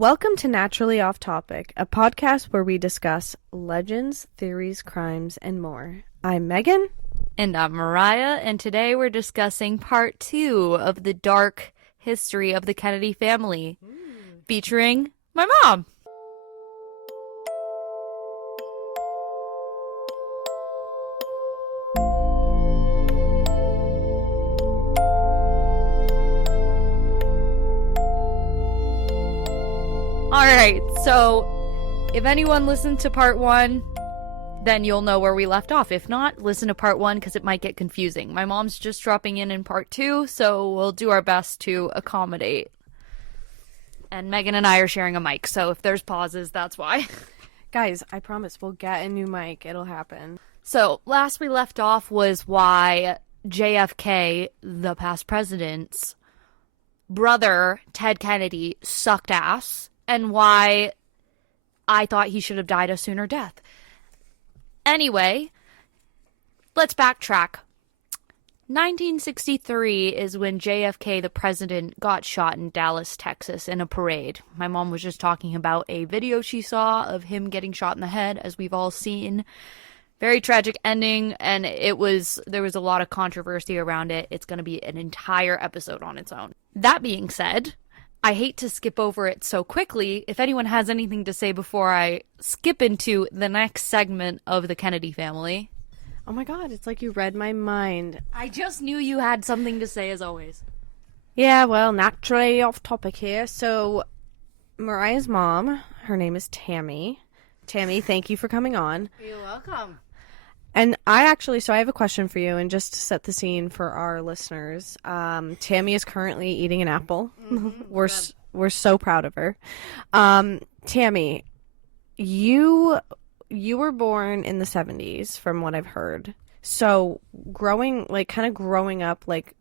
Welcome to Naturally Off Topic, a podcast where we discuss legends, theories, crimes, and more. I'm Megan. And I'm Mariah, and today we're discussing part 2 of the dark history of the Kennedy family, featuring my mom. Alright, so if anyone listened to part 1, then you'll know where we left off. If not, listen to part 1 because it might get confusing. My mom's just dropping in part 2, so we'll do our best to accommodate. And Megan and I are sharing a mic, so if there's pauses, that's why. Guys, I promise we'll get a new mic. It'll happen. So, last we left off was why JFK, the past president's brother, Ted Kennedy, sucked ass, and why I thought he should have died a sooner death. Anyway, let's backtrack. 1963 is when JFK, the president, got shot in Dallas, Texas in a parade. My mom was just talking about a video she saw of him getting shot in the head, as we've all seen. Very tragic ending, and there was a lot of controversy around it. It's going to be an entire episode on its own. That being said, I hate to skip over it so quickly. If anyone has anything to say before I skip into the next segment of the Kennedy family. Oh my god, it's like you read my mind. I just knew you had something to say, as always. Yeah, well, naturally off topic here. So, Mariah's mom, her name is Tammy. Tammy, thank you for coming on. You're welcome. And I have a question for you, and just to set the scene for our listeners, Tammy is currently eating an apple. Mm-hmm. We're so proud of her. Tammy, you were born in the 70s, from what I've heard. So growing up, like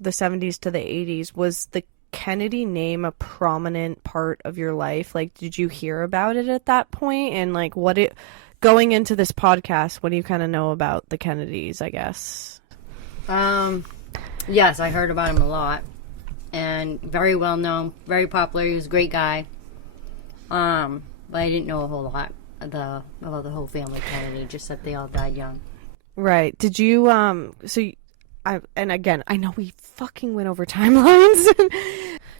the 70s to the 80s, was the Kennedy name a prominent part of your life? Like, did you hear about it at that point? And like, going into this podcast, what do you kind of know about the Kennedys, I guess? Yes, I heard about him a lot. And very well known, very popular. He was a great guy. But I didn't know a whole lot about the whole family Kennedy, just that they all died young. Right. Did you, and again, I know we fucking went over timelines.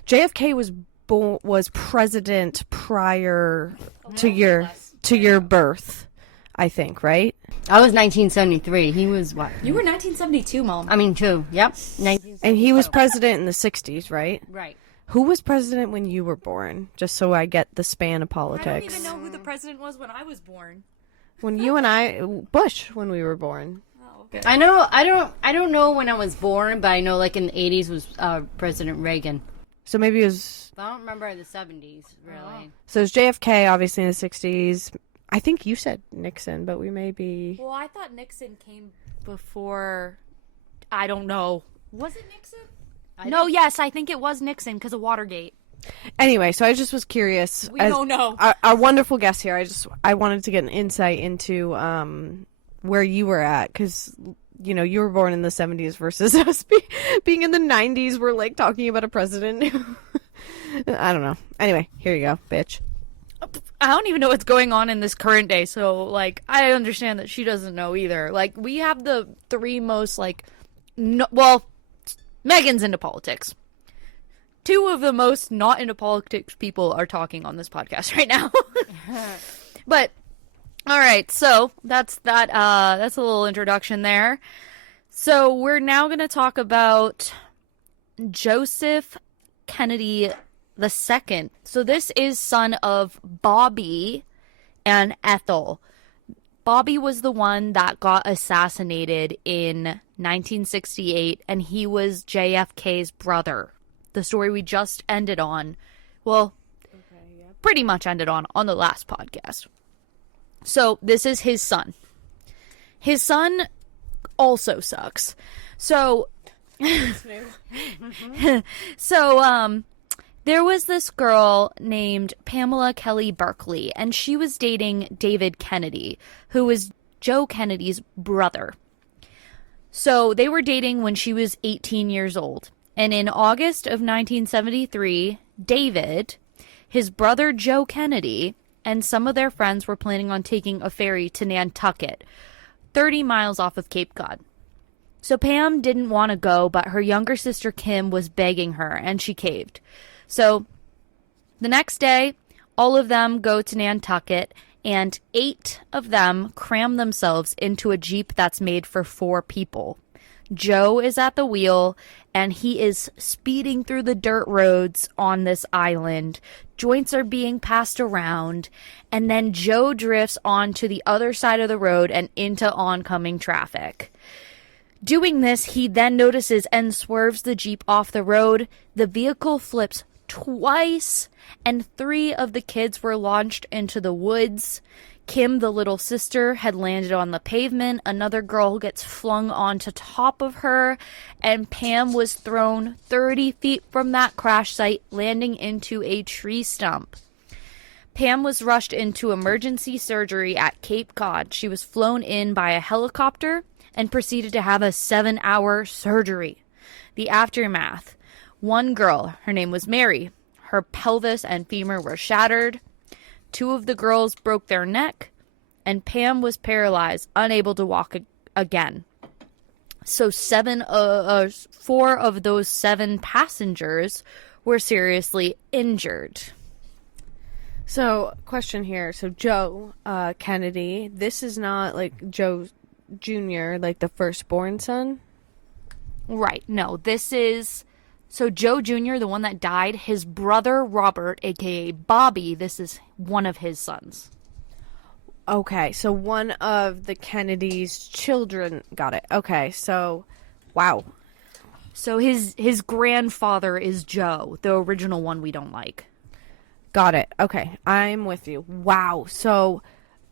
JFK was president prior to your birth, I think, right? I was 1973. He was what? You were 1972, Mom. I mean, too. Yep. And he was president in the 60s, right? Right. Who was president when you were born? Just so I get the span of politics. I don't even know who the president was when I was born. When you and I, Bush, when we were born. Oh, okay. I know. I don't know when I was born, but I know like in the 80s was President Reagan. So maybe it was... I don't remember the 70s, really. Oh. So it was JFK, obviously, in the 60s. I think you said Nixon, but we may be... Well, I thought Nixon came before... I don't know. Was it Nixon? Yes, I think it was Nixon because of Watergate. Anyway, so I just was curious. We don't know. Our wonderful guest here, I wanted to get an insight into where you were at, because... You know, you were born in the 70s versus us being in the 90s. We're, like, talking about a president. I don't know. Anyway, here you go, bitch. I don't even know what's going on in this current day, so, like, I understand that she doesn't know either. Like, we have the three most, like, Megan's into politics. Two of the most not into politics people are talking on this podcast right now. But... all right, so that's that. That's a little introduction there. So we're now going to talk about Joseph Kennedy II. So this is son of Bobby and Ethel. Bobby was the one that got assassinated in 1968, and he was JFK's brother. The story we just ended on, pretty much ended on the last podcast. So, this is his son. His son also sucks. So, there was this girl named Pamela Kelly Barkley, and she was dating David Kennedy, who was Joe Kennedy's brother. So, they were dating when she was 18 years old. And in August of 1973, David his brother Joe Kennedy and some of their friends were planning on taking a ferry to Nantucket, 30 miles off of Cape Cod. So Pam didn't want to go, but her younger sister Kim was begging her, and she caved. So the next day, all of them go to Nantucket, and 8 of them cram themselves into a Jeep that's made for 4 people. Joe is at the wheel, and he is speeding through the dirt roads on this island. Joints are being passed around, and then Joe drifts onto the other side of the road and into oncoming traffic. Doing this, he then notices and swerves the Jeep off the road. The vehicle flips twice, and 3 of the kids were launched into the woods. Kim, the little sister, had landed on the pavement. Another girl gets flung onto top of her, and Pam was thrown 30 feet from that crash site, landing into a tree stump. Pam was rushed into emergency surgery at Cape Cod. She was flown in by a helicopter and proceeded to have a 7-hour surgery. The aftermath: 1 girl, her name was Mary. Her pelvis and femur were shattered. 2 of the girls broke their neck, and Pam was paralyzed, unable to walk again. So 4 of those 7 passengers were seriously injured. So, question here. So, Joe Kennedy, this is not like Joe Jr., like the firstborn son? Right. No, this is... So Joe Jr., the one that died, his brother Robert, a.k.a. Bobby, this is one of his sons. Okay, so one of the Kennedys' children got it. Okay, so, wow. So his grandfather is Joe, the original one we don't like. Got it. Okay, I'm with you. Wow. So,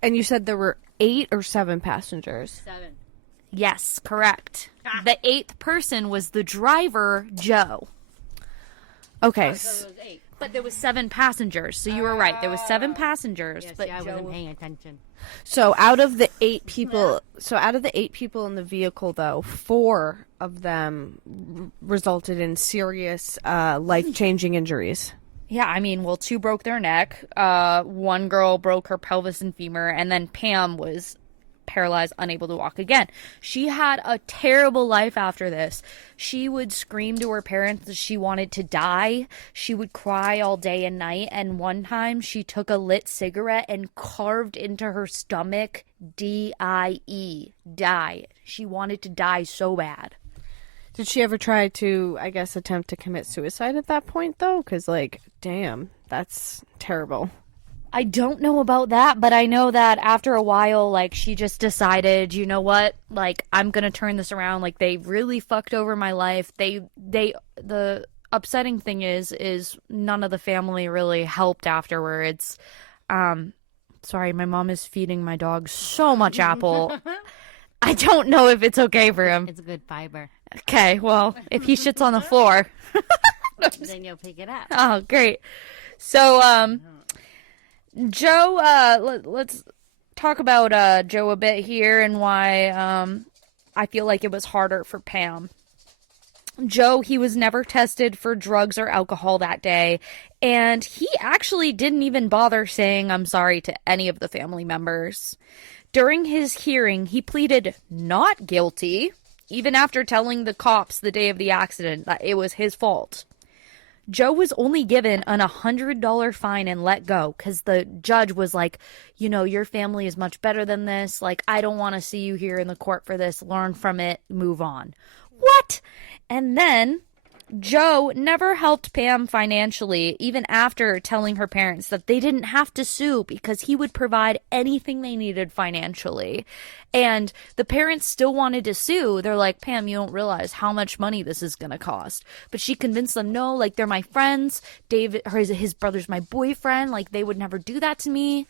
and you said there were 8 or 7 passengers? 7. Yes, correct. The 8th person was the driver, Joe. Okay. So it was 8. But there was 7 passengers, so you were right. There was 7 passengers. Yes, but I Joe... wasn't paying attention. So out of the 8 people, in the vehicle, though, 4 of them resulted in serious, life-changing injuries. Yeah, I mean, well, 2 broke their neck. 1 girl broke her pelvis and femur, and then Pam was paralyzed, unable to walk again. She had a terrible life after this. She would scream to her parents that she wanted to die. She would cry all day and night, and one time she took a lit cigarette and carved into her stomach D-I-E, die. She wanted to die so bad. Did she ever try to, I guess, attempt to commit suicide at that point, though? Because, like, damn, that's terrible. I don't know about that, but I know that after a while, like, she just decided, you know what, like, I'm gonna turn this around. Like, they really fucked over my life. The upsetting thing is none of the family really helped afterwards. Sorry, my mom is feeding my dog so much apple. I don't know if it's okay for him. It's a good fiber. Okay, well, if he shits on the floor. Then you'll pick it up. Oh, great. So, Joe, let's talk about Joe a bit here and why I feel like it was harder for Pam. Joe, he was never tested for drugs or alcohol that day, and he actually didn't even bother saying I'm sorry to any of the family members. During his hearing, he pleaded not guilty, even after telling the cops the day of the accident that it was his fault. Joe was only given an $100 fine and let go because the judge was like, you know, your family is much better than this. Like, I don't want to see you here in the court for this. Learn from it. Move on. What? And then Joe never helped Pam financially, even after telling her parents that they didn't have to sue because he would provide anything they needed financially. And the parents still wanted to sue. They're like, Pam, you don't realize how much money this is going to cost. But she convinced them, no, like, they're my friends. David, his brother's my boyfriend. Like, they would never do that to me.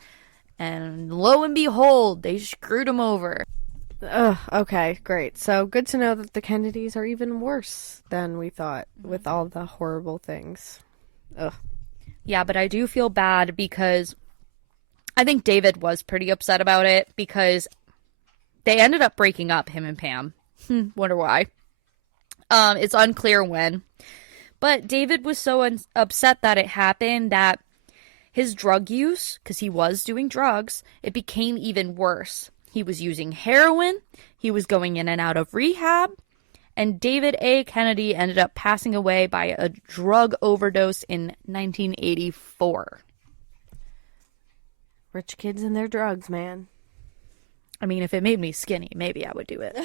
And lo and behold, they screwed him over. Ugh, okay, great. So good to know that the Kennedys are even worse than we thought with all the horrible things. Ugh. Yeah, but I do feel bad because I think David was pretty upset about it because they ended up breaking up, him and Pam. Wonder why. It's unclear when. But David was so upset that it happened that His drug use, because he was doing drugs, it became even worse. He was using heroin, he was going in and out of rehab, and David A. Kennedy ended up passing away by a drug overdose in 1984. Rich kids and their drugs, man. I mean, if it made me skinny, maybe I would do it.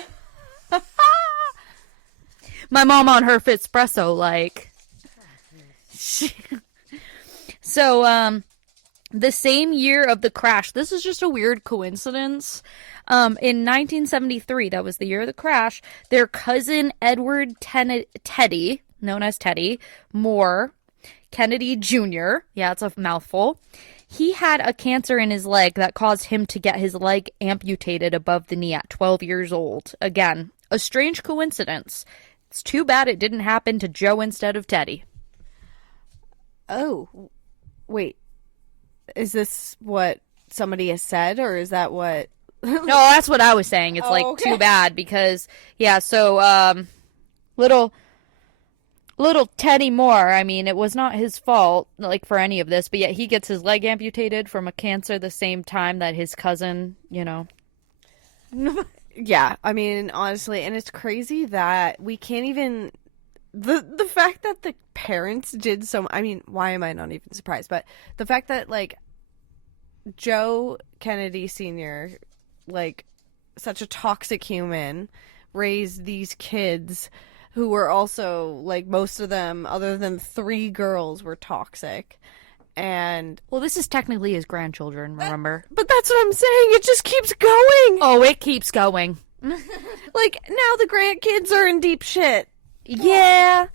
My mom on her Fitspresso, like... So, the same year of the crash, this is just a weird coincidence. In 1973, that was the year of the crash, their cousin Edward Teddy, known as Teddy, Moore, Kennedy Jr., yeah, it's a mouthful, he had a cancer in his leg that caused him to get his leg amputated above the knee at 12 years old. Again, a strange coincidence. It's too bad it didn't happen to Joe instead of Teddy. Oh, wait. Is this what somebody has said, or is that what... No, that's what I was saying. It's okay. Too bad because, yeah, so, little Teddy Moore, I mean, it was not his fault, like, for any of this, but yet he gets his leg amputated from a cancer the same time that his cousin, you know. Yeah, I mean, honestly, and it's crazy that we can't even... The fact that the parents did so... I mean, why am I not even surprised? But the fact that, like, Joe Kennedy Sr., like, such a toxic human, raised these kids who were also, like, most of them, other than 3 girls, were toxic. And... Well, this is technically his grandchildren, remember? But that's what I'm saying. It just keeps going. Oh, it keeps going. Like, now the grandkids are in deep shit. Yeah.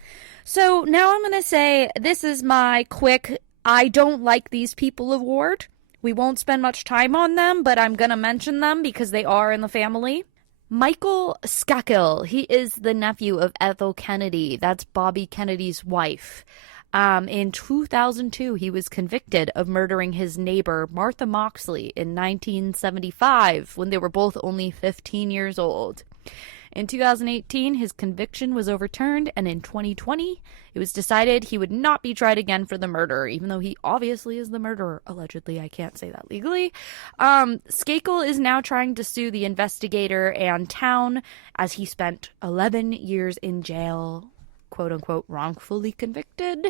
So now I'm going to say this is my quick I don't like these people award. We won't spend much time on them, but I'm going to mention them because they are in the family. Michael Skakel, he is the nephew of Ethel Kennedy. That's Bobby Kennedy's wife. In 2002, he was convicted of murdering his neighbor, Martha Moxley, in 1975 when they were both only 15 years old. In 2018, his conviction was overturned, and in 2020, it was decided he would not be tried again for the murder, even though he obviously is the murderer. Allegedly, I can't say that legally. Skakel is now trying to sue the investigator and town, as he spent 11 years in jail, quote-unquote, wrongfully convicted,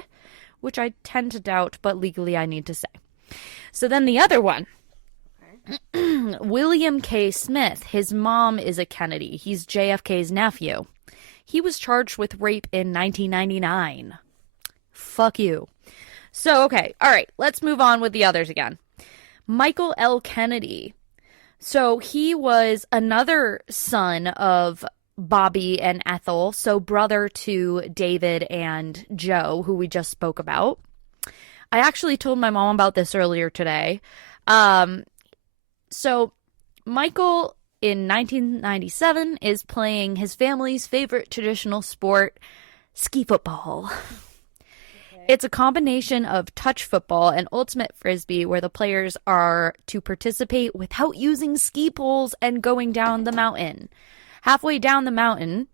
which I tend to doubt, but legally I need to say. So then the other one. William K. Smith, his mom is a Kennedy. He's JFK's nephew. He was charged with rape in 1999. Fuck you. So, okay, all right, let's move on with the others again. Michael L. Kennedy. So he was another son of Bobby and Ethel, so brother to David and Joe, who we just spoke about. I actually told my mom about this earlier today. So, Michael, in 1997, is playing his family's favorite traditional sport, ski football. Okay. It's a combination of touch football and ultimate frisbee where the players are to participate without using ski poles and going down the mountain. Halfway down the mountain,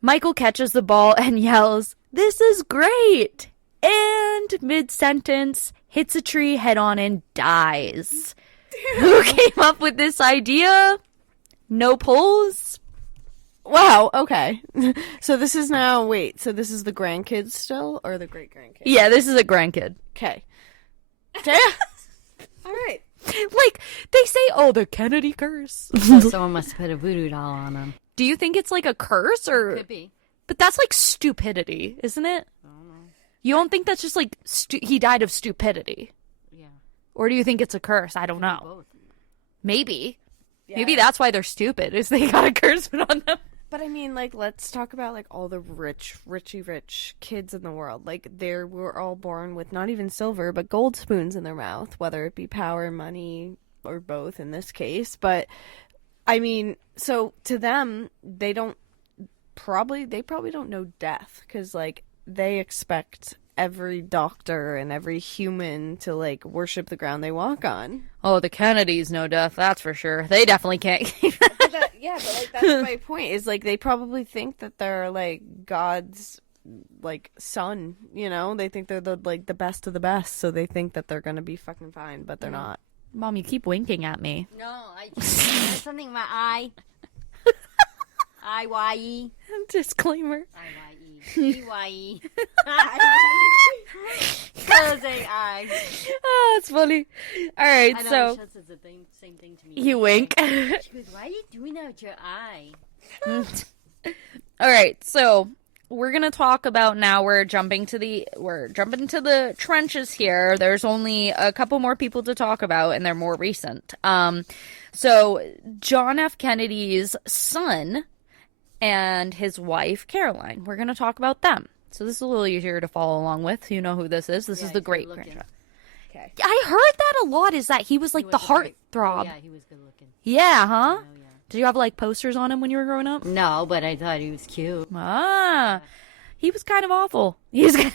Michael catches the ball and yells, "This is great!" And mid-sentence, hits a tree head-on and dies. Who came up with this idea? No polls? Wow, okay. So this is now, so this is the grandkids still, or the great-grandkids? Yeah, this is a grandkid. Okay. Yeah. All right. Like, they say, oh, the Kennedy curse. So someone must have put a voodoo doll on him. Do you think it's like a curse, or? Could be. But that's like stupidity, isn't it? I don't know. You don't think that's just like, he died of stupidity? Or do you think it's a curse? I don't know. Both. Maybe. Yeah. Maybe that's why they're stupid, is they got a curse put on them. But I mean, like, let's talk about, like, all the rich kids in the world. Like, they were all born with not even silver, but gold spoons in their mouth, whether it be power, money, or both in this case. But, I mean, so to them, they probably don't know death, because, like, they expect every doctor and every human to, like, worship the ground they walk on. Oh, the Kennedys know death, that's for sure. They definitely can't. Yeah, but, like, that's my point, is, like, they probably think that they're, like, God's like son, you know? They think they're the best of the best, so they think that they're gonna be fucking fine, but they're not. Mom, you keep winking at me. No, I there's something in my eye. I-Y-E. Disclaimer. I-Y-E. E-Y-E. Say I. Oh, it's funny. All right, I know, so Michelle says the same thing to me. you wink. She goes, why are you doing that with your eye? All right, so we're gonna talk about now. We're jumping to the trenches here. There's only a couple more people to talk about, and they're more recent. So John F. Kennedy's son and his wife Caroline. We're gonna talk about them. So this is a little easier to follow along with. You know who this is. This is the great grandchild. Okay. I heard that a lot. Is that he was like the heartthrob? Oh, yeah, he was good looking. Yeah, huh? Oh, yeah. Did you have like posters on him when you were growing up? No, but I thought he was cute. Ah, he was kind of awful. He's. I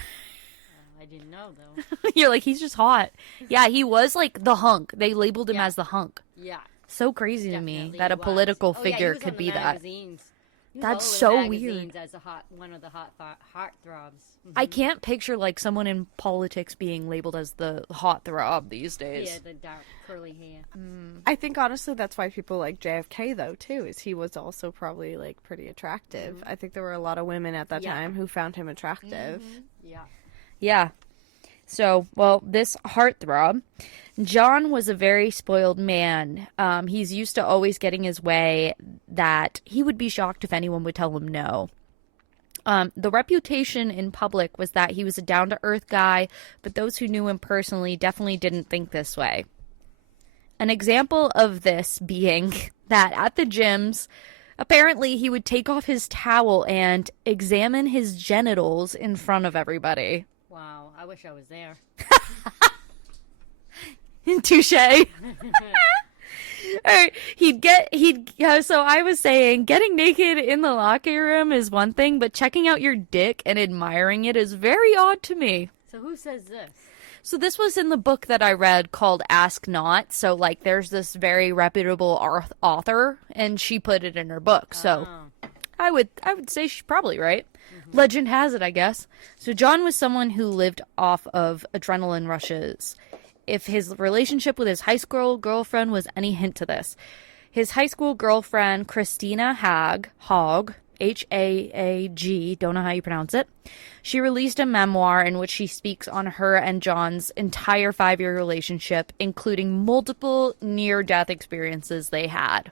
didn't know though. You're like, he's just hot. Yeah, he was like the hunk. They labeled him as the hunk. Yeah. So crazy to me Definitely that a was. political Oh, yeah, figure he was could on the be that. magazines. He was That's all so over magazines weird. As one of the heartthrobs. I can't picture like someone in politics being labeled as the hot throb these days. Yeah, the dark curly hair. I think honestly that's why people like JFK though too, is he was also probably like pretty attractive. I think there were a lot of women at that time who found him attractive. Yeah. Yeah. So, well, this heartthrob, John was a very spoiled man. He's used to always getting his way, that he would be shocked if anyone would tell him no. The reputation in public was that he was a down-to-earth guy, but those who knew him personally definitely didn't think this way. An example of this being that at the gyms, apparently he would take off his towel and examine his genitals in front of everybody. Wow, I wish I was there. Touche. All right, so I was saying getting naked in the locker room is one thing, but checking out your dick and admiring it is very odd to me. So who says this? So this was in the book that I read called Ask Not. So like there's this very reputable author and she put it in her book. So I would say she's probably right. Legend has it, I guess. So John was someone who lived off of adrenaline rushes. If his relationship with his high school girlfriend was any hint to this. His high school girlfriend, Christina Haag, H-A-A-G, don't know how you pronounce it. She released a memoir in which she speaks on her and John's entire 5-year relationship, including multiple near-death experiences they had.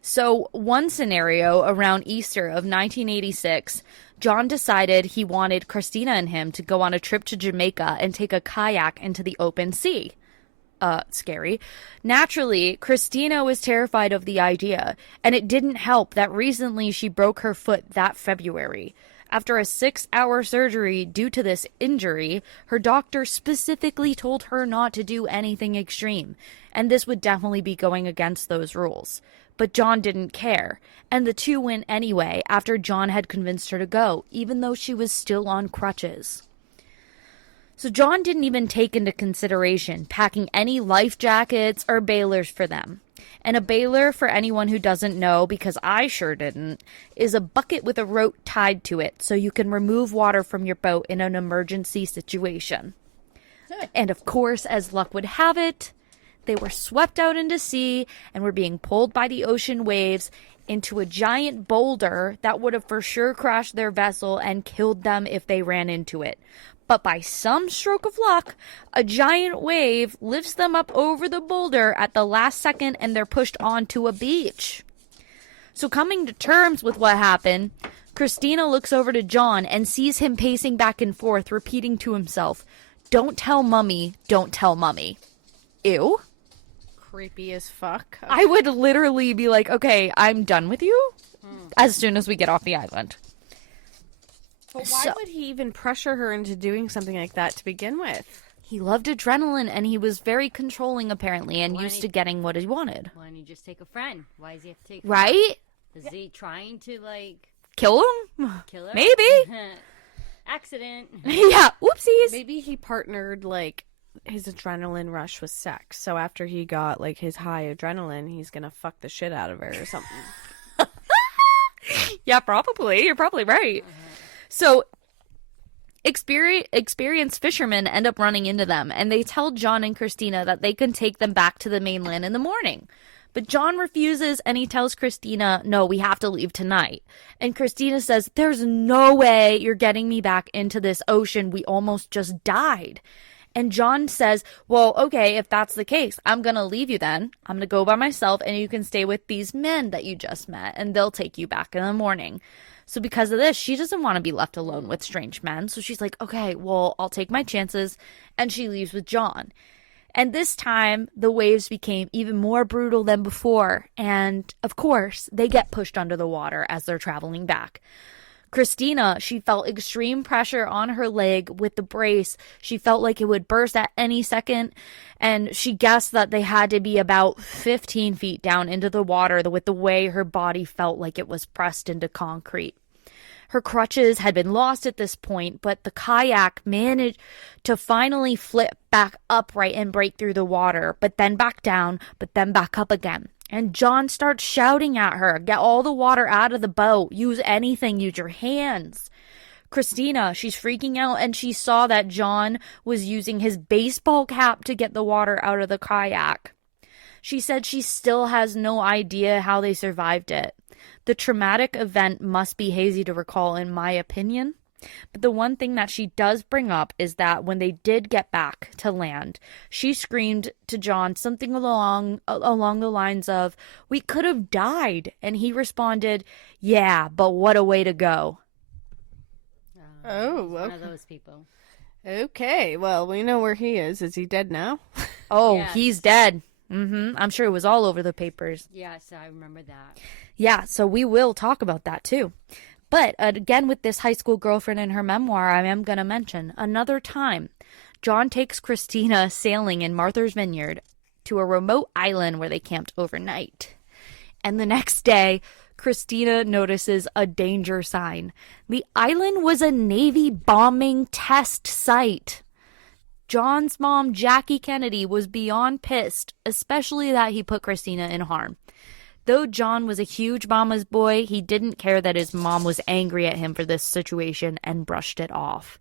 So one scenario around Easter of 1986, John decided he wanted Christina and him to go on a trip to Jamaica and take a kayak into the open sea. Scary. Naturally, Christina was terrified of the idea, and it didn't help that recently she broke her foot that February. After a 6-hour surgery due to this injury, her doctor specifically told her not to do anything extreme, and this would definitely be going against those rules. But John didn't care, and the two went anyway after John had convinced her to go, even though she was still on crutches. So John didn't even take into consideration packing any life jackets or bailers for them. And a bailer, for anyone who doesn't know, because I sure didn't, is a bucket with a rope tied to it so you can remove water from your boat in an emergency situation. And of course, as luck would have it, they were swept out into sea and were being pulled by the ocean waves into a giant boulder that would have for sure crashed their vessel and killed them if they ran into it. But by some stroke of luck, a giant wave lifts them up over the boulder at the last second and they're pushed onto a beach. So coming to terms with what happened, Christina looks over to John and sees him pacing back and forth, repeating to himself, "Don't tell Mummy, don't tell Mummy." Ew. Creepy as fuck. I would literally be like, okay, I'm done with you as soon as we get off the island. But why would he even pressure her into doing something like that to begin with? He loved adrenaline, and he was very controlling, apparently, and used to getting what he wanted. Why don't you just take a friend? Why does he have to take a Right? friend? Is he trying to, like, Kill him? kill her? Maybe. Accident. Yeah, whoopsies. Maybe he partnered, like, his adrenaline rush with sex. So after he got, like, his high adrenaline, he's gonna fuck the shit out of her or something. Yeah, probably. You're probably right. So, experienced fishermen end up running into them, and they tell John and Christina that they can take them back to the mainland in the morning. But John refuses, and he tells Christina, no, we have to leave tonight. And Christina says, there's no way you're getting me back into this ocean. We almost just died. And John says, well, okay, if that's the case, I'm going to leave you then. I'm going to go by myself, and you can stay with these men that you just met, and they'll take you back in the morning. So because of this, she doesn't want to be left alone with strange men. So she's like, okay, well, I'll take my chances. And she leaves with John. And this time, the waves became even more brutal than before. And, of course, they get pushed under the water as they're traveling back. Christina, she felt extreme pressure on her leg with the brace. She felt like it would burst at any second. And she guessed that they had to be about 15 feet down into the water with the way her body felt like it was pressed into concrete. Her crutches had been lost at this point, but the kayak managed to finally flip back upright and break through the water, but then back down, but then back up again. And John starts shouting at her, get all the water out of the boat, use anything, use your hands. Christina, she's freaking out, and she saw that John was using his baseball cap to get the water out of the kayak. She said she still has no idea how they survived it. The traumatic event must be hazy to recall, in my opinion. But the one thing that she does bring up is that when they did get back to land, she screamed to John something along the lines of, we could have died. And he responded, yeah, but what a way to go. Oh, okay. One of those people. Okay, well, we know where he is. Is he dead now? Oh, Yes. He's dead. I'm sure it was all over the papers. Yes, I remember that. Yeah, so we will talk about that too. But again, with this high school girlfriend in her memoir, I am going to mention another time. John takes Christina sailing in Martha's Vineyard to a remote island where they camped overnight. And the next day, Christina notices a danger sign. The island was a Navy bombing test site. John's mom, Jackie Kennedy, was beyond pissed, especially that he put Christina in harm. Though John was a huge mama's boy, he didn't care that his mom was angry at him for this situation and brushed it off.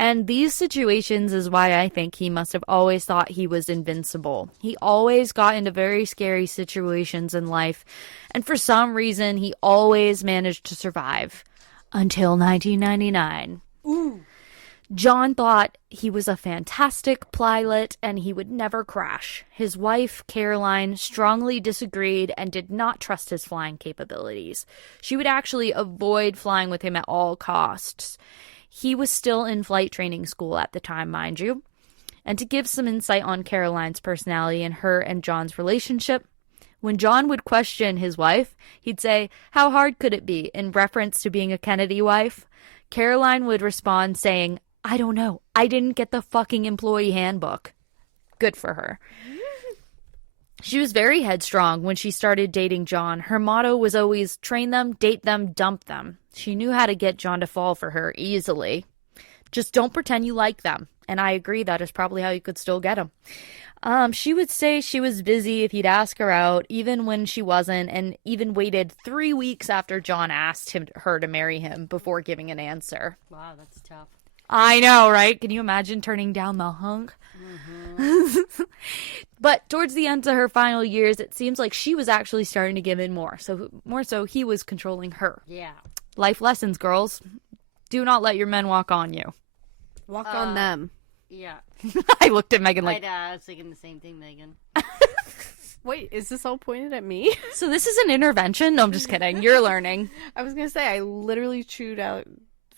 And these situations is why I think he must have always thought he was invincible. He always got into very scary situations in life, and for some reason, he always managed to survive. Until 1999. Ooh. John thought he was a fantastic pilot and he would never crash. His wife, Caroline, strongly disagreed and did not trust his flying capabilities. She would actually avoid flying with him at all costs. He was still in flight training school at the time, mind you. And to give some insight on Caroline's personality and her and John's relationship, when John would question his wife, he'd say, how hard could it be, in reference to being a Kennedy wife? Caroline would respond saying, I don't know. I didn't get the fucking employee handbook. Good for her. She was very headstrong when she started dating John. Her motto was always train them, date them, dump them. She knew how to get John to fall for her easily. Just don't pretend you like them. And I agree that is probably how you could still get him. She would say she was busy if he'd ask her out, even when she wasn't, and even waited 3 weeks after John asked her to marry him before giving an answer. Wow, that's tough. I know, right? Can you imagine turning down the hunk? Mm-hmm. But towards the end of her final years, it seems like she was actually starting to give in more. So more so, he was controlling her. Yeah. Life lessons, girls. Do not let your men walk on you. Walk on them. Yeah. I looked at Megan like... I was thinking the same thing, Megan. Wait, is this all pointed at me? So this is an intervention? No, I'm just kidding. You're learning. I was going to say, I literally chewed out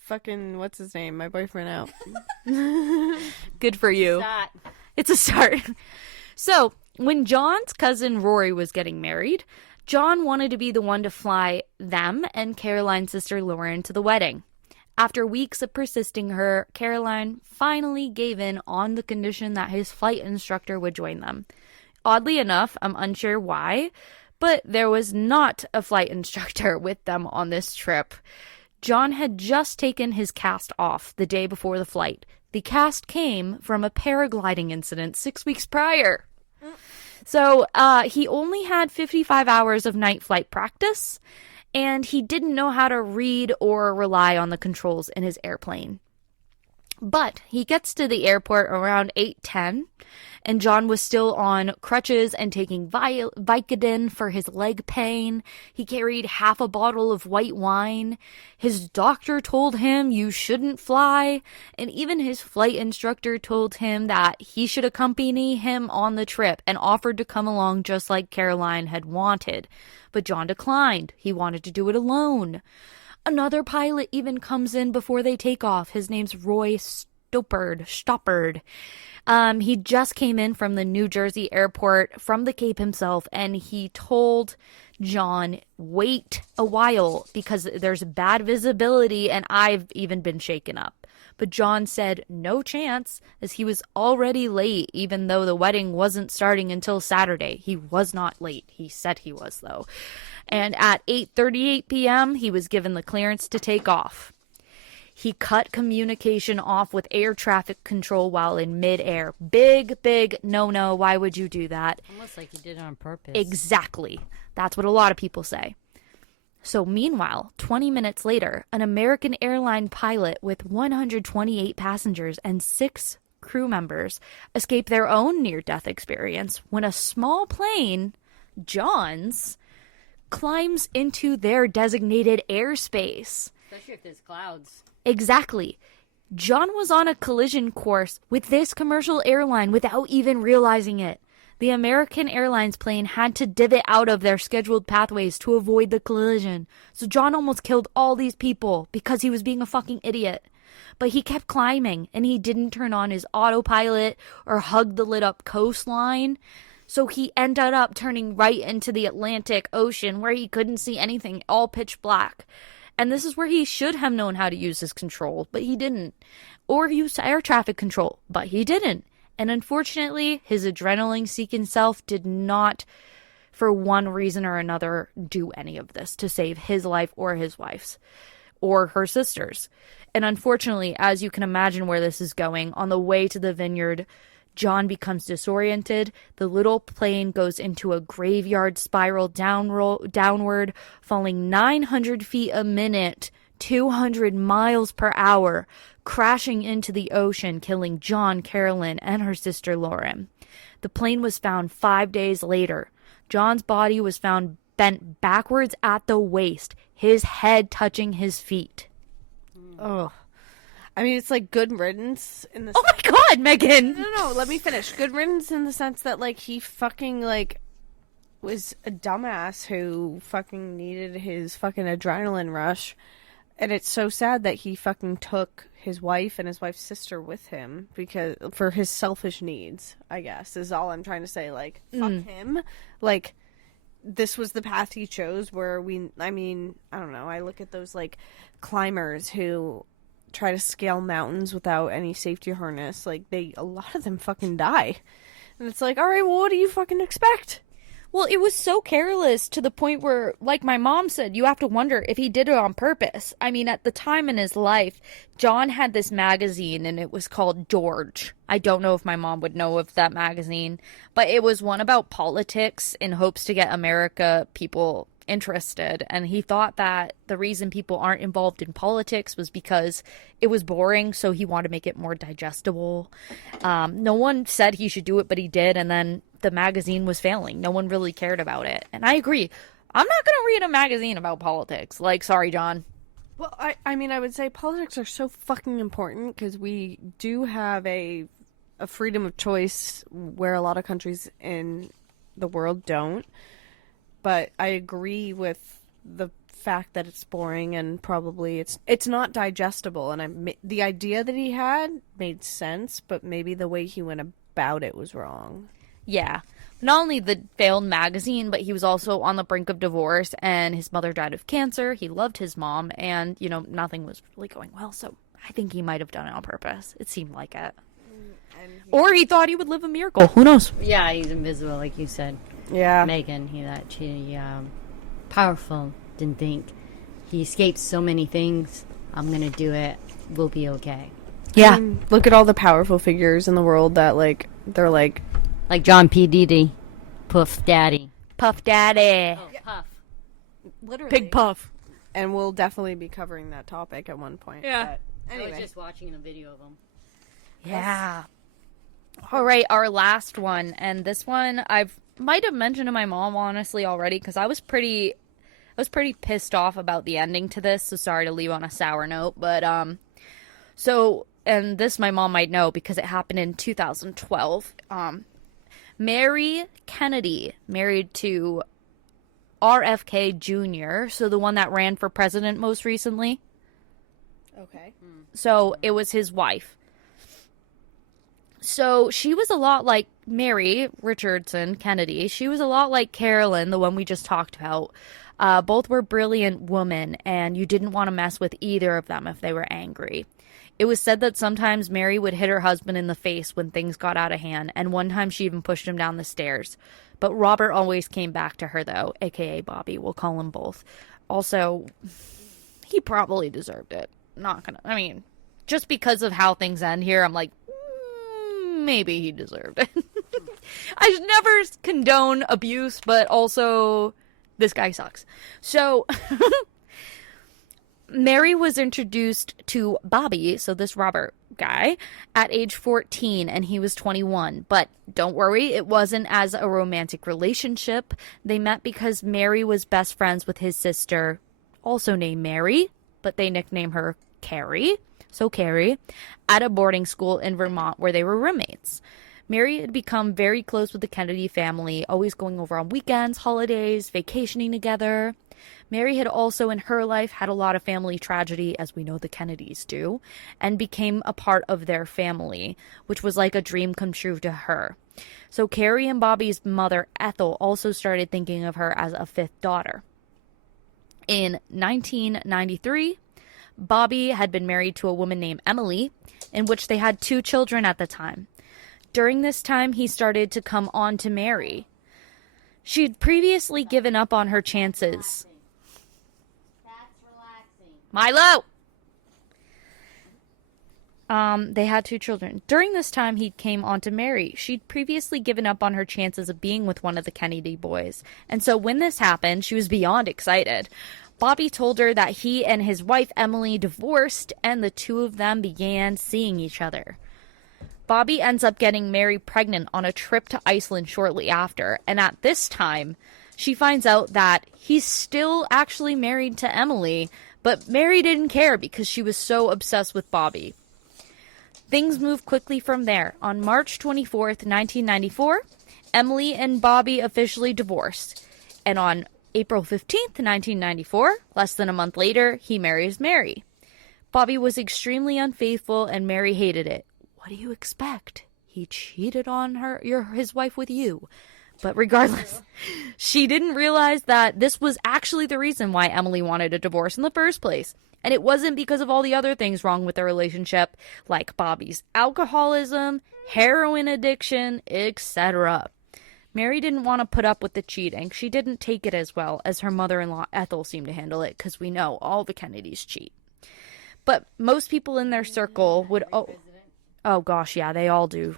fucking, what's his name? My boyfriend out. Good for you. That. It's a start. So, when John's cousin Rory was getting married, John wanted to be the one to fly them and Caroline's sister Lauren to the wedding. After weeks of persisting her, Caroline finally gave in on the condition that his flight instructor would join them. Oddly enough, I'm unsure why, but there was not a flight instructor with them on this trip. John had just taken his cast off the day before the flight. The cast came from a paragliding incident 6 weeks prior. So he only had 55 hours of night flight practice, and he didn't know how to read or rely on the controls in his airplane. But he gets to the airport around 8:10, and John was still on crutches and taking Vicodin for his leg pain. He carried half a bottle of white wine. His doctor told him you shouldn't fly, and even his flight instructor told him that he should accompany him on the trip and offered to come along just like Caroline had wanted. But John declined. He wanted to do it alone. Another pilot even comes in before they take off. His name's Roy Stoppard. He just came in from the New Jersey airport from the Cape himself, and he told John, wait a while because there's bad visibility and I've even been shaken up. But John said no chance, as he was already late, even though the wedding wasn't starting until Saturday. He was not late. He said he was, though. And at 8:38 p.m., he was given the clearance to take off. He cut communication off with air traffic control while in midair. Big no-no. Why would you do that? Almost like he did it on purpose. Exactly. That's what a lot of people say. So meanwhile, 20 minutes later, an American airline pilot with 128 passengers and 6 crew members escaped their own near-death experience when a small plane, John's, climbs into their designated airspace. Especially if there's clouds. Exactly. John was on a collision course with this commercial airline without even realizing it. The American Airlines plane had to divot out of their scheduled pathways to avoid the collision. So John almost killed all these people because he was being a fucking idiot. But he kept climbing, and he didn't turn on his autopilot or hug the lit up coastline. So he ended up turning right into the Atlantic Ocean where he couldn't see anything, all pitch black. And this is where he should have known how to use his control, but he didn't. Or use air traffic control, but he didn't. And unfortunately, his adrenaline-seeking self did not, for one reason or another, do any of this to save his life or his wife's or her sister's. And unfortunately, as you can imagine where this is going, on the way to the vineyard, John becomes disoriented. The little plane goes into a graveyard spiral downward, falling 900 feet a minute, 200 miles per hour, crashing into the ocean, killing John, Carolyn, and her sister Lauren. The plane was found 5 days later. John's body was found bent backwards at the waist, his head touching his feet. Oh. I mean, it's like good riddance in the Oh my god, Megan! No, let me finish. Good riddance in the sense that, like, he fucking, like, was a dumbass who fucking needed his fucking adrenaline rush. And it's so sad that he fucking took his wife and his wife's sister with him because for his selfish needs, I guess, is all I'm trying to say. Like, fuck him. Like, this was the path he chose where I mean, I don't know. I look at those, like, climbers who try to scale mountains without any safety harness. Like, a lot of them fucking die. And it's like, all right, well, what do you fucking expect? Well, it was so careless to the point where, like my mom said, you have to wonder if he did it on purpose. I mean, at the time in his life, John had this magazine, and it was called George. I don't know if my mom would know of that magazine, but it was one about politics in hopes to get people interested. And he thought that the reason people aren't involved in politics was because it was boring, so he wanted to make it more digestible. No one said he should do it, but he did, and then the magazine was failing. No one really cared about it. And I agree. I'm not going to read a magazine about politics. Like, sorry, John. Well, I mean, I would say politics are so fucking important because we do have a freedom of choice where a lot of countries in the world don't. But I agree with the fact that it's boring and probably it's not digestible. And the idea that he had made sense, but maybe the way he went about it was wrong. Yeah. Not only the failed magazine, but he was also on the brink of divorce, and his mother died of cancer. He loved his mom, and, nothing was really going well. So I think he might have done it on purpose. It seemed like it. Or he thought he would live a miracle. Who knows? Yeah, he's invisible, like you said. Yeah. Megan, she powerful, didn't think. He escaped so many things. I'm going to do it. We'll be okay. Yeah. Look at all the powerful figures in the world that, like, they're like... Like John P. Diddy. Puff Daddy. Puff Daddy. Oh, Puff. Literally. Big puff. And we'll definitely be covering that topic at one point. Yeah. But I was anyway. just watching a video of them. Yeah. All right, our last one, and this one might have mentioned to my mom honestly already because I was pretty pissed off about the ending to this. So sorry to leave on a sour note, but and this my mom might know because it happened in 2012. Mary Kennedy married to RFK Jr., so the one that ran for president most recently. Okay. So it was his wife. So she was a lot like Mary Richardson Kennedy. She was a lot like Carolyn, the one we just talked about. Both were brilliant women, and you didn't want to mess with either of them if they were angry. It was said that sometimes Mary would hit her husband in the face when things got out of hand, and one time she even pushed him down the stairs. But Robert always came back to her, though, aka Bobby. We'll call him both. Also, he probably deserved it. Just because of how things end here, I'm like, maybe he deserved it. I should never condone abuse, but also, this guy sucks. So, Mary was introduced to Bobby, so this Robert guy, at age 14, and he was 21. But don't worry, it wasn't as a romantic relationship. They met because Mary was best friends with his sister, also named Mary, but they nicknamed her Carrie, so Carrie, at a boarding school in Vermont where they were roommates. Mary had become very close with the Kennedy family, always going over on weekends, holidays, vacationing together. Mary had also in her life had a lot of family tragedy, as we know the Kennedys do, and became a part of their family, which was like a dream come true to her. So Carrie and Bobby's mother, Ethel, also started thinking of her as a fifth daughter. In 1993, Bobby had been married to a woman named Emily, in which they had 2 children at the time. During this time, he started to come on to Mary. She had previously given up on her chances. Milo! They had 2 children. During this time, he came on to Mary. She'd previously given up on her chances of being with one of the Kennedy boys. And so when this happened, she was beyond excited. Bobby told her that he and his wife, Emily, divorced, and the 2 of them began seeing each other. Bobby ends up getting Mary pregnant on a trip to Iceland shortly after, and at this time, she finds out that he's still actually married to Emily, but Mary didn't care because she was so obsessed with Bobby. Things moved quickly from there. On March 24th, 1994, Emily and Bobby officially divorced, and on April 15th, 1994, less than a month later, he marries Mary. Bobby was extremely unfaithful, and Mary hated it. What do you expect? He cheated on his wife with you. But regardless, she didn't realize that this was actually the reason why Emily wanted a divorce in the first place. And it wasn't because of all the other things wrong with their relationship, like Bobby's alcoholism, heroin addiction, etc. Mary didn't want to put up with the cheating. She didn't take it as well as her mother-in-law Ethel seemed to handle it, because we know all the Kennedys cheat. But most people in their circle would... Oh gosh, yeah, they all do.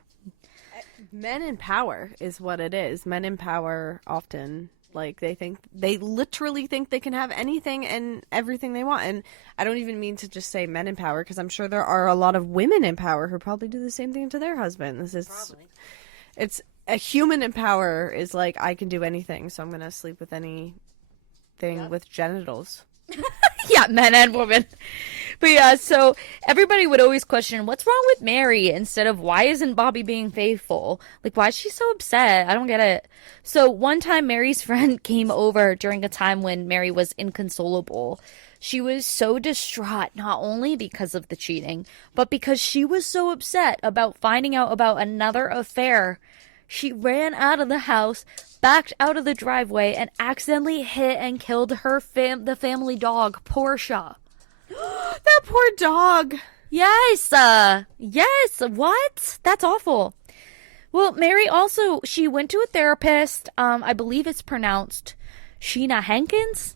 Men in power is what it is. Men in power often, like, they literally think they can have anything and everything they want. And I don't even mean to just say men in power, because I'm sure there are a lot of women in power who probably do the same thing to their husbands. It's a human in power is like, I can do anything, so I'm going to sleep with anything with genitals. Yeah, men and women. But yeah, so everybody would always question, what's wrong with Mary? Instead of, why isn't Bobby being faithful? Like, why is she so upset? I don't get it. So one time Mary's friend came over during a time when Mary was inconsolable. She was so distraught, not only because of the cheating, but because she was so upset about finding out about another affair. She ran out of the house, backed out of the driveway, and accidentally hit and killed the family dog, Portia. That poor dog. Yes, what? That's awful. Well, Mary also, she went to a therapist, I believe it's pronounced Sheena Hankins,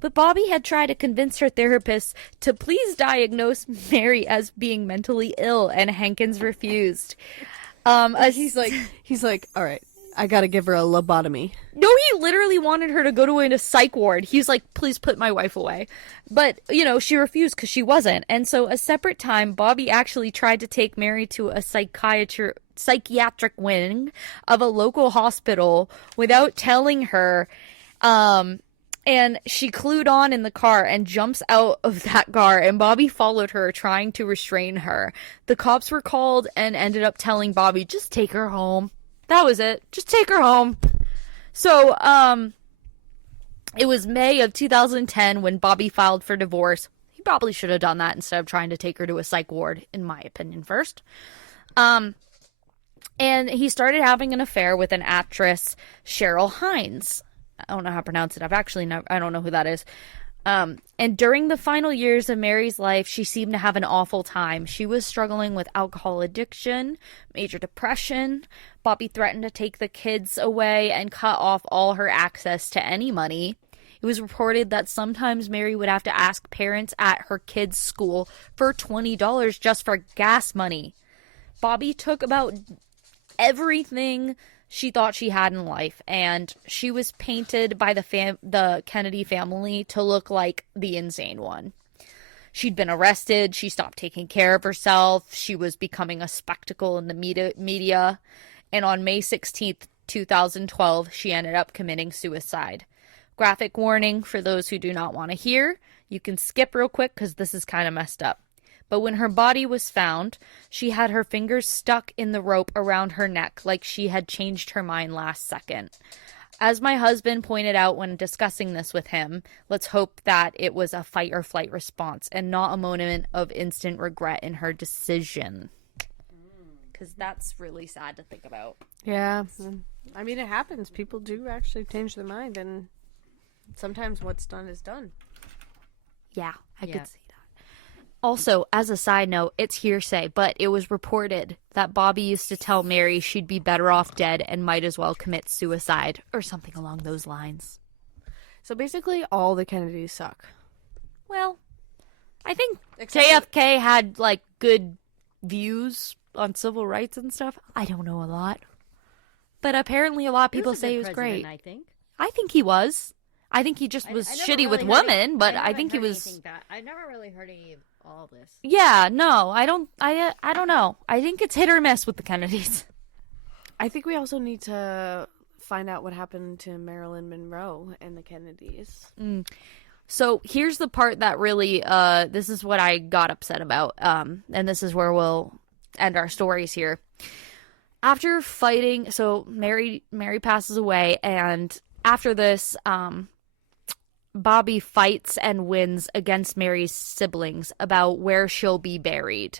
but Bobby had tried to convince her therapist to please diagnose Mary as being mentally ill, and Hankins refused. He's like, all right, I gotta give her a lobotomy. No, he literally wanted her to go to a psych ward. He's like, please put my wife away. But, she refused because she wasn't. And so a separate time, Bobby actually tried to take Mary to a psychiatric wing of a local hospital without telling her. And she clued on in the car and jumps out of that car, and Bobby followed her, trying to restrain her. The cops were called and ended up telling Bobby, just take her home. That was it. Just take her home. So, it was May of 2010 when Bobby filed for divorce. He probably should have done that instead of trying to take her to a psych ward, in my opinion, first. And he started having an affair with an actress, Cheryl Hines. I don't know how to pronounce it. I don't know who that is. And during the final years of Mary's life, she seemed to have an awful time. She was struggling with alcohol addiction, major depression. Bobby threatened to take the kids away and cut off all her access to any money. It was reported that sometimes Mary would have to ask parents at her kids' school for $20 just for gas money. Bobby took about everything she thought she had in life, and she was painted by the Kennedy family to look like the insane one. She'd been arrested, she stopped taking care of herself, she was becoming a spectacle in the media, and on May 16th, 2012, she ended up committing suicide. Graphic warning for those who do not want to hear. You can skip real quick because this is kind of messed up. But when her body was found, she had her fingers stuck in the rope around her neck like she had changed her mind last second. As my husband pointed out when discussing this with him, let's hope that it was a fight or flight response and not a moment of instant regret in her decision. Because that's really sad to think about. Yeah. I mean, it happens. People do actually change their mind, and sometimes what's done is done. Yeah, I could see that. Also, as a side note, it's hearsay, but it was reported that Bobby used to tell Mary she'd be better off dead and might as well commit suicide, or something along those lines. So basically, all the Kennedys suck. Well, I think JFK had, good views on civil rights and stuff. I don't know a lot. But apparently a lot of people say he was great. I think he was. I think he just was shitty with women, but I think he was... I never really heard any of all this. Yeah, no, I don't know. I think it's hit or miss with the Kennedys. I think we also need to find out what happened to Marilyn Monroe and the Kennedys. So here's the part that really, this is what I got upset about, and this is where we'll end our stories here. After fighting, so Mary passes away, and after this, Bobby fights and wins against Mary's siblings about where she'll be buried.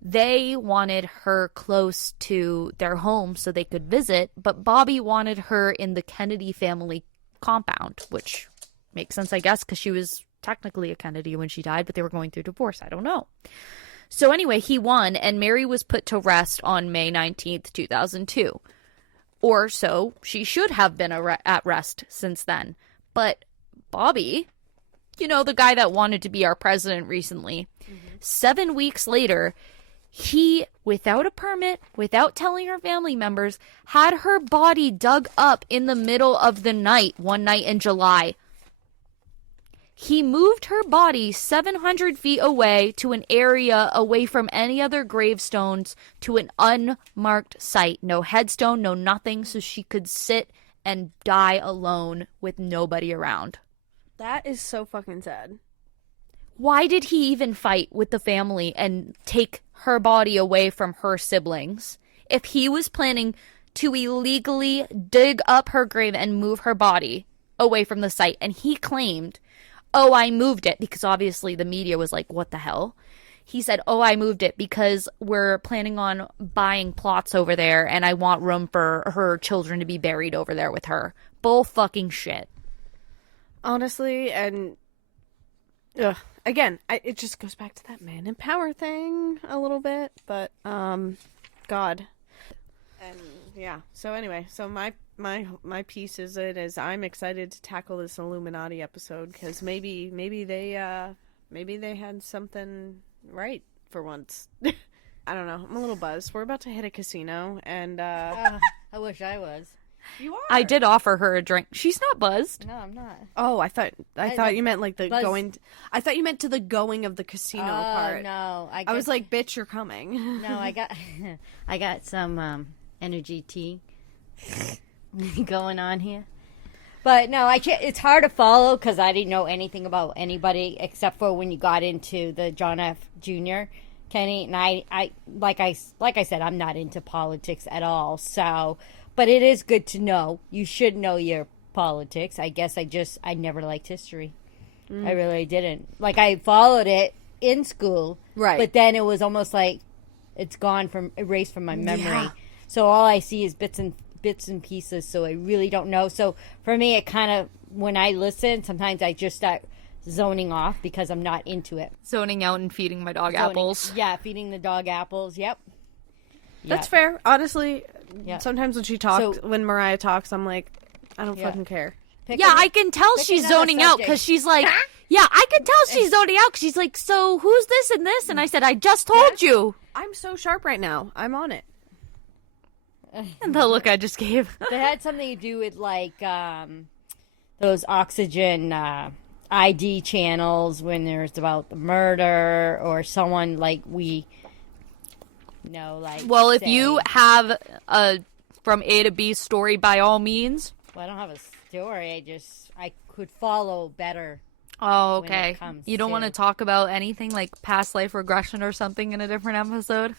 They wanted her close to their home so they could visit, but Bobby wanted her in the Kennedy family compound, which makes sense, I guess, because she was technically a Kennedy when she died, but they were going through divorce. I don't know. So anyway, he won, and Mary was put to rest on May 19th, 2002. Or so she should have been at rest since then. But Bobby, the guy that wanted to be our president recently, 7 weeks later, he, without a permit, without telling her family members, had her body dug up in the middle of the night, one night in July. He moved her body 700 feet away to an area away from any other gravestones to an unmarked site. No headstone, no nothing, so she could sit and die alone with nobody around. That is so fucking sad. Why did he even fight with the family and take her body away from her siblings? If he was planning to illegally dig up her grave and move her body away from the site, and he claimed, oh, I moved it, because obviously the media was like, what the hell? He said, oh, I moved it because we're planning on buying plots over there and I want room for her children to be buried over there with her. Bull fucking shit. Honestly, and again, it just goes back to that man in power thing a little bit, but God. And yeah, so anyway, so my piece is I'm excited to tackle this Illuminati episode, because maybe they had something right for once. I don't know. I'm a little buzzed. We're about to hit a casino, and I wish I was. You are. I did offer her a drink. She's not buzzed. No, I'm not. Oh, I thought you meant like the Buzz- going. I thought you meant to the going of the casino part. No, I was like, bitch, you're coming. no, I got some energy tea going on here. But no, I can't. It's hard to follow because I didn't know anything about anybody except for when you got into the John F. Jr. Kenny, and I like I said, I'm not into politics at all. So, but it is good to know. You should know your politics. I guess I never liked history. I really didn't. Like I followed it in school, Right. But then it was almost like it's erased from my memory. Yeah. So all I see is bits and pieces. So I really don't know. So for me, it kind of when I listen, sometimes I just start zoning off because I'm not into it. Zoning out and feeding my dog apples. Yeah, feeding the dog apples. Yep. That's fair. Honestly, Yeah. sometimes when she talks, So- when Mariah talks, I'm like, I don't Yeah. fucking care. Yeah, I can tell pick she's another zoning out because subject. she's like, yeah, I can tell she's zoning out because she's like, so who's this and this? And I said, I just told you. I'm so sharp right now. I'm on it. And the look I just gave. It had something to do with like those oxygen ID channels when there's about the murder or someone like we know like. Well, if say- you have a from A to B story, by all means. well, I don't have a story. I could follow better. Oh, When it okay. comes You don't want to to- talk about anything like past life regression or something in a different episode?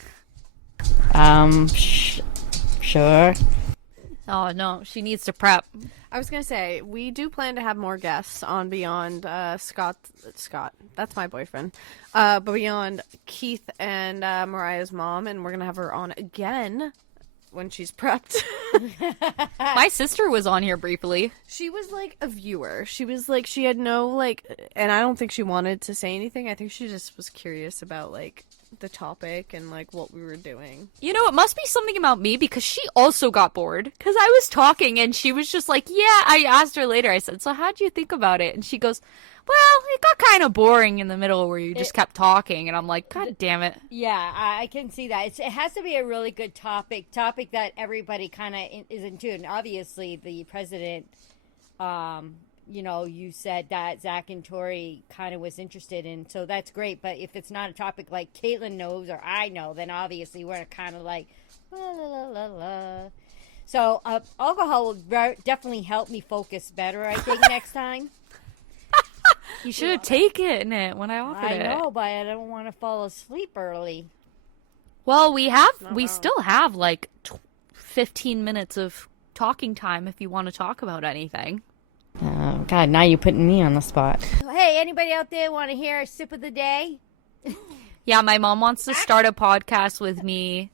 Sure. Oh, no. She needs to prep. I was gonna say we do plan to have more guests on beyond Scott. That's my boyfriend. But beyond Keith and Mariah's mom, and we're gonna have her on again when she's prepped. My sister was on here briefly. She was like a viewer. She was like she had no like, and I don't think she wanted to say anything. I think she just was curious about like the topic and like what we were doing. You know, it must be something about me because she also got bored. Because I was talking and she was just like, yeah, I asked her later. I said, so how'd you think about it? And she goes, well, it got kind of boring in the middle where you just kept talking. And I'm like, God damn it. Yeah, I can see that. It has to be a really good topic that everybody kind of is into. And obviously, the president, you know, you said that Zach and Tori kind of was interested in. So that's great. But if it's not a topic like Caitlin knows or I know, then obviously we're kind of like, la, la, la, la, la. So alcohol will definitely help me focus better, I think, next time. You should have taken it when I offered I it. know, but I don't want to fall asleep early. Well, we still have like 15 minutes of talking time if you want to talk about anything. Oh, God, now you're putting me on the spot. Hey, anybody out there want to hear a sip of the day? Yeah, my mom wants to start a podcast with me.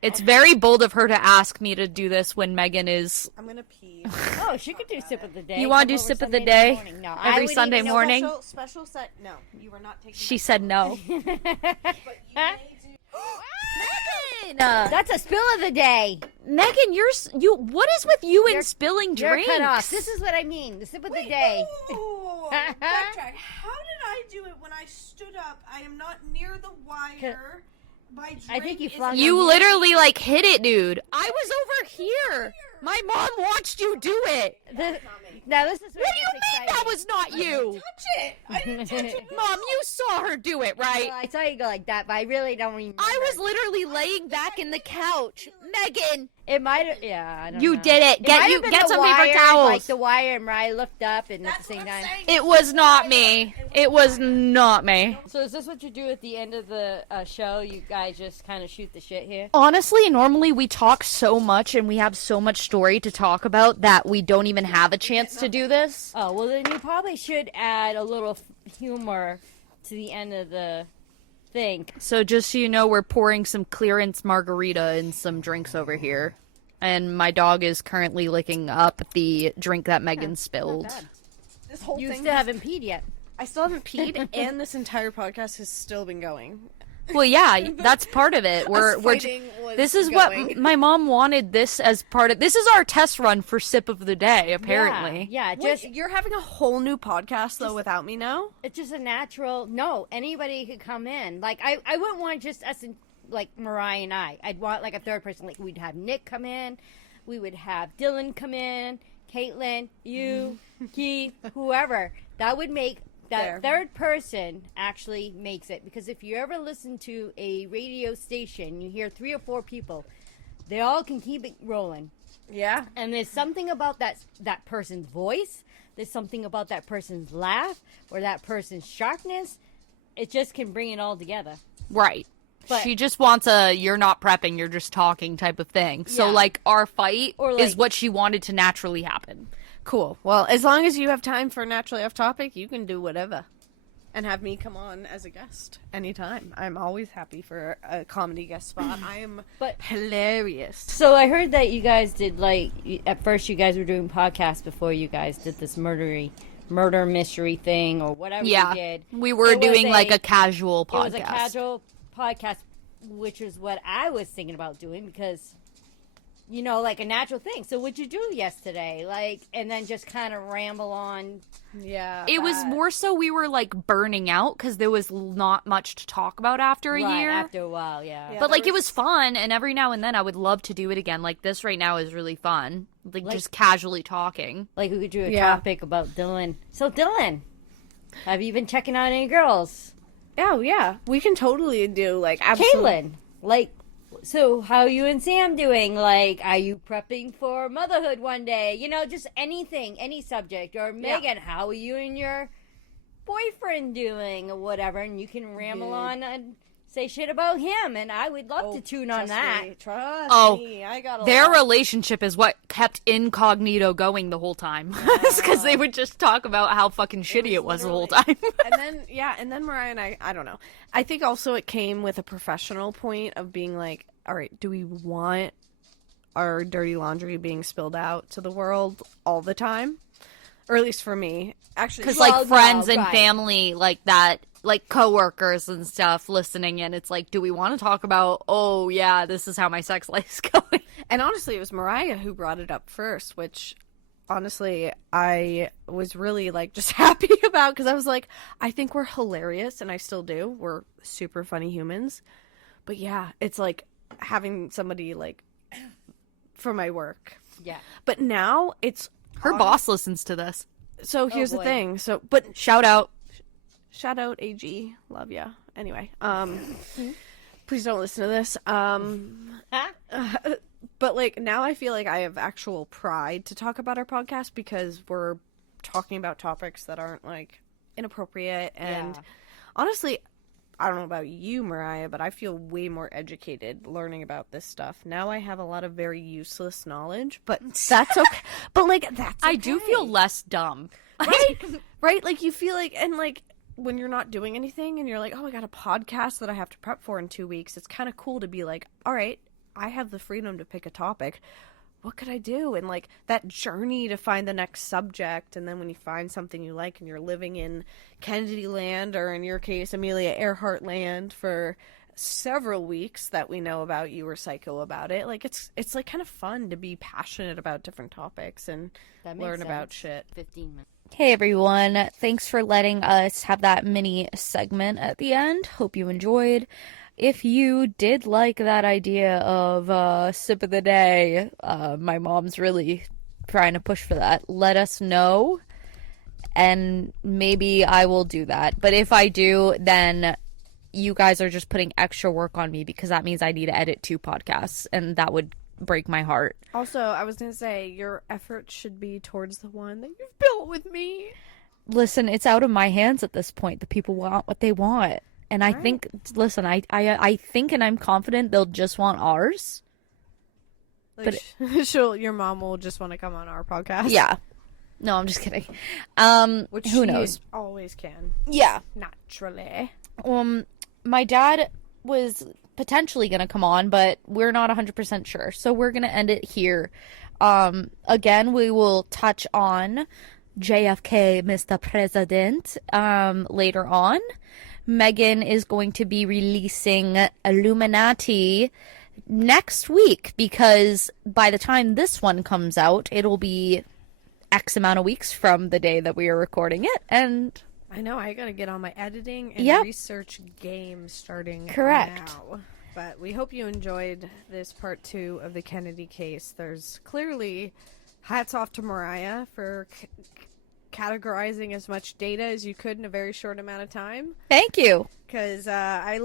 It's very bold of her to ask me to do this when Megan is... I'm gonna pee. Oh, she could do sip of the day. You wanna Come do over sip of the Sunday day? morning. No, I Every wouldn't Sunday even know- morning? Special set. No, you were not taking. She said no. Megan! That's a spill of the day. Megan, what is with you and spilling You're drinks? cut off. This is what I mean. The sip of the day. Backtrack. How did I do it when I stood up? I am not near the wire. My drink I think you is flung You literally like hit it, dude. I was over here. My mom watched you do it. Now this is What do you mean that was not you? touch it. I didn't touch it. Mom, you saw her do it, right? I saw you go like that, but I really don't remember. I was literally laying back in the couch. Megan, It might have. Yeah, I don't you know. did it. Might have been Get the some wire, paper towels. Like the wire, and Mariah looked up, and at the same time. It was not me. It was not me. So is this what you do at the end of the show? You guys just kind of shoot the shit here? Honestly, normally we talk so much and we have so much story to talk about that we don't even have a chance to do this. Oh, well then you probably should add a little humor to the end of the thing. So just so you know, we're pouring some clearance margarita and some drinks over here. And my dog is currently licking up the drink that Megan spilled. This whole You thing. still haven't peed yet. I still haven't peed, and this entire podcast has still been going. Well, yeah, that's part of it. This is what my mom wanted this as part of. This is our test run for sip of the day, apparently. Yeah, Just you're having a whole new podcast though without me now. it's just a natural. No, anybody could come in. Like I wouldn't want just us and like Mariah and I. I'd want like a third person. Like we'd have Nick come in. We would have Dylan come in, Caitlin, you, Keith, whoever. That would make that third person actually makes it. Because if you ever listen to a radio station, you hear 3 or 4 people, they all can keep it rolling. Yeah. And there's something about that person's voice. There's something about that person's laugh or that person's sharpness. It just can bring it all together. Right. But she just wants a you're not prepping, you're just talking type of thing. So, Yeah. like, our fight Or, is like- what she wanted to naturally happen. Cool. Well, as long as you have time for naturally off topic, you can do whatever. And have me come on as a guest anytime. I'm always happy for a comedy guest spot. I am hilarious. So I heard that you guys did, like, at first you guys were doing podcasts before you guys did this murder mystery thing or whatever you did. We were It was doing, like, a casual podcast. It was a casual podcast, which is what I was thinking about doing because, you know, like a natural thing. So what'd you do yesterday? Like, and then just kind of ramble on. Yeah. It was more so we were, like, burning out because there was not much to talk about after a year. After a while, yeah. But, like, it was fun, and every now and then I would love to do it again. Like, this right now is really fun. Like just casually talking. Like, we could do a topic about Dylan. So, Dylan, have you been checking out any girls? Oh, yeah. We can totally do, like, absolutely. Caitlin, like, so how are you and Sam doing? Like, are you prepping for motherhood one day? You know, just anything, any subject. Or Megan, how are you and your boyfriend doing or whatever? And you can ramble on and say shit about him. And I would love to tune on that. Trust me. I got a Their lot. relationship is what kept incognito going the whole time. Because they would just talk about how fucking shitty it was the whole time. and then Mariah and I don't know. I think also it came with a professional point of being like, all right, do we want our dirty laundry being spilled out to the world all the time? Or at least for me. Actually, Because, like, friends and family, like that, like, coworkers and stuff listening in, it's like, do we want to talk about, oh, yeah, this is how my sex life's going? And honestly, it was Mariah who brought it up first, which honestly, I was really, like, just happy about because I was like, I think we're hilarious, and I still do. We're super funny humans. But yeah, it's like having somebody, like, for my work. Yeah. But now it's Her boss listens to this. So here's the boy. thing. So, but Shout out. shout out AG, love ya. Anyway, please don't listen to this. But like now I feel like I have actual pride to talk about our podcast because we're talking about topics that aren't like inappropriate and honestly, I don't know about you, Mariah, but I feel way more educated learning about this stuff. Now I have a lot of very useless knowledge, but that's okay. But like that's I do okay. feel less dumb. Right? Right? Like, you feel like, and like, when you're not doing anything and you're like, oh, I got a podcast that I have to prep for in 2 weeks, it's kind of cool to be like, all right, I have the freedom to pick a topic. What could I do? And like, that journey to find the next subject, and then when you find something you like and you're living in Kennedy land, or in your case, Amelia Earhart land for several weeks that we know about, you were psycho about it. Like, it's like kind of fun to be passionate about different topics and That makes learn about sense. shit. 15 minutes. Hey everyone, thanks for letting us have that mini segment at the end. Hope you enjoyed. If you did like that idea of sip of the day, my mom's really trying to push for that. Let us know, and maybe I will do that. But if I do, then you guys are just putting extra work on me because that means I need to edit 2 podcasts, and that would break my heart. Also, I was going to say, your effort should be towards the one that you've built with me. Listen, it's out of my hands at this point. The people want what they want. And I think, listen, I think and I'm confident they'll just want ours. Like, your mom will just want to come on our podcast. Yeah. No, I'm just kidding. Which who she knows? always can. Yeah. Naturally. My dad was potentially going to come on, but we're not 100% sure. So we're going to end it here. Again, we will touch on JFK, Mr. President, later on. Megan is going to be releasing Illuminati next week because by the time this one comes out, it'll be X amount of weeks from the day that we are recording it. And I know, I gotta get on my editing and research game starting correct. now. But we hope you enjoyed this part 2 of the Kennedy case. There's clearly hats off to Mariah for categorizing as much data as you could in a very short amount of time. Thank you. Because I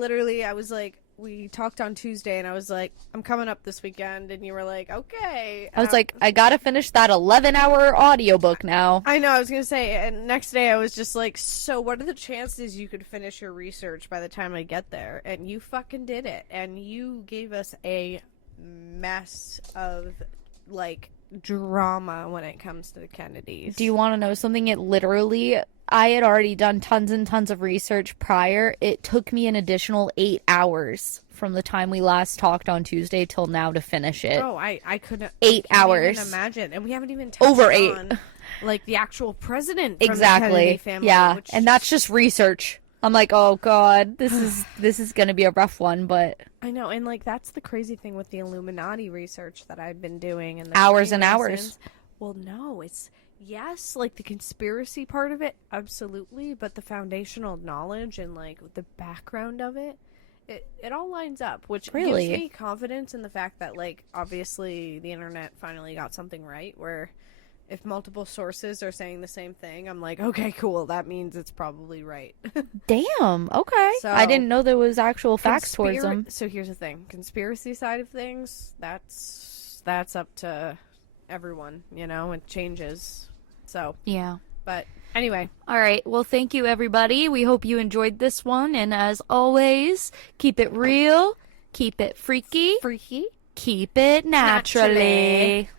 was like, we talked on Tuesday, and I was like, I'm coming up this weekend, and you were like, okay. I was like, I gotta finish that 11-hour audiobook now. I know, I was going to say, and next day I was just like, so what are the chances you could finish your research by the time I get there? And you fucking did it, and you gave us a mess of, like, drama when it comes to the Kennedys. Do you want to know something? I had already done tons and tons of research prior. It took me an additional 8 hours from the time we last talked on Tuesday till now to finish it. Oh, I couldn't. 8 I can't hours. Even imagine, and we haven't even touched Over 8. on, like, the actual president. From Exactly. The Kennedy family, Yeah, which and that's just research. I'm like, oh god, this is gonna be a rough one, but I know, and like that's the crazy thing with the Illuminati research that I've been doing, and the hours and Freemasons. hours. Well, no, it's yes, like the conspiracy part of it, absolutely, but the foundational knowledge and like the background of it, it all lines up, which Really? gives me confidence in the fact that like obviously the internet finally got something right where. If multiple sources are saying the same thing, I'm like, okay, cool. That means it's probably right. Damn. Okay. So, I didn't know there was actual facts towards them. So here's the thing: conspiracy side of things, that's up to everyone. You know, it changes. So Yeah. but anyway, All right. Well, thank you, everybody. We hope you enjoyed this one, and as always, keep it real, keep it freaky, freaky. keep it naturally.